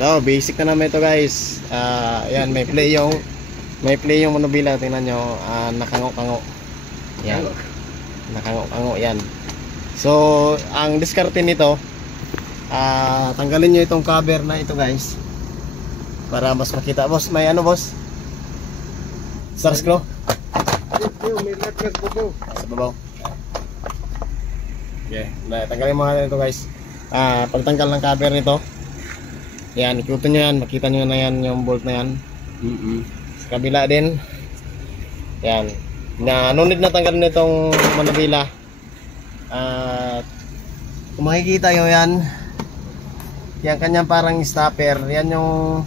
So, basic na naman ito guys. Yan, may play yung manubila. Tingnan nyo, nakango-kango. Yan. Nakango-kango yan. So, ang diskarte nito, tanggalin nyo itong cover na ito guys. Para mas makita. Boss, may ano boss? Star screw? May nutmeg po. Sa babaw. Okay, tanggalin mo natin ito guys. Pagtanggal ng cover nito, yan, ikutin nyo yan, makita nyo na yan yung bolt na yan. Sa kabila din, yan, no need na tanggalin itong manubila. Kung makikita nyo yan, yan kanyang parang stopper, yan yung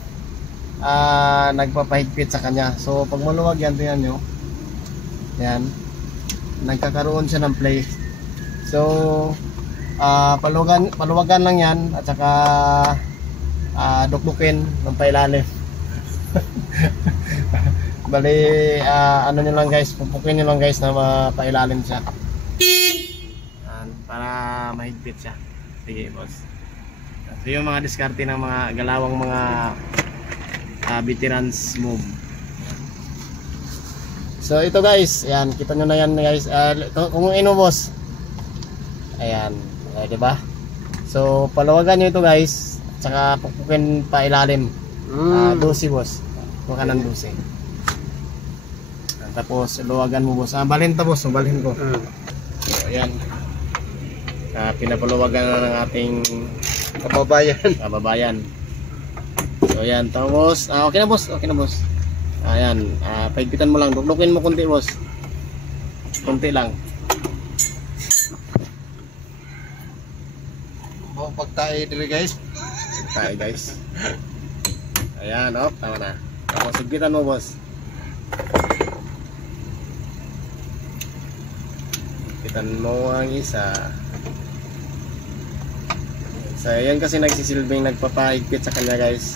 nagpapahigpit sa kanya. So pag maluwag yan, tingnan nyo, yan, nagkakaroon siya ng play. So paluwagan lang yan at saka dukdukin ng pailalim. Bali ano nyo lang guys, pupukin nyo lang guys na mapailalim siya para mahigpit siya. Sige boss. So yung mga diskarte ng mga galawang mga veterans move. So ito guys, ayan, kita nyo na yan guys. Kung ino boss, ayan, diba? So palawagan nyo ito guys, saka pupukin pa ilalim. 12 boss, huwag ka ng 12. Tapos luwagan mo boss. Balhin ta boss, balhin ko. So ayan, pinapaluwagan na ng ating kababayan. So ayan, tapos okay na boss, okay na boss. Ayan, paigpitan mo lang, dukdukin mo konti boss. Konti lang. Pagtae dili guys. Tayo guys. Ayan, tama na. Tapos sigpitan mo boss. Sigpitan mo ang isa. So yan kasi nagsisilbing nagpapahigpit sa kanya guys.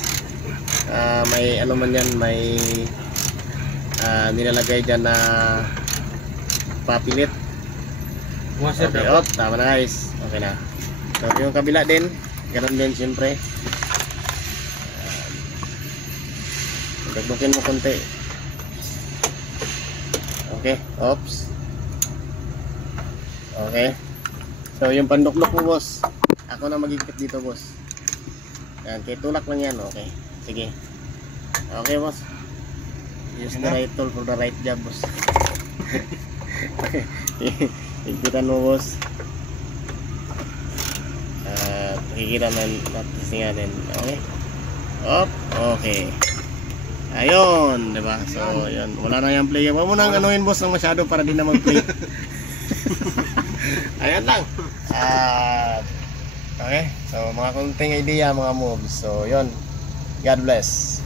May ano man yan, may nilalagay dyan na papilit. Okay, tama na guys. Okay na. So yung kabila din, ganoon din siyempre. Dagdagan mo konti. Okay, oops. Okay. So yung panduklok mo boss, ako na magigpit dito boss. Yan, kay tulak lang yan, okay. Sige. Okay boss. Use the right tool for the right job boss. Higpitan mo boss. Makikita natin din. Okay. Op, okay. Ayun, diba? So, yun. Wala na yung play. Huwag mo nang anuhin boss ng masyado para di na mag-play. Ayan lang. Okay. So, mga konting idea, mga moves. So, yun. God bless.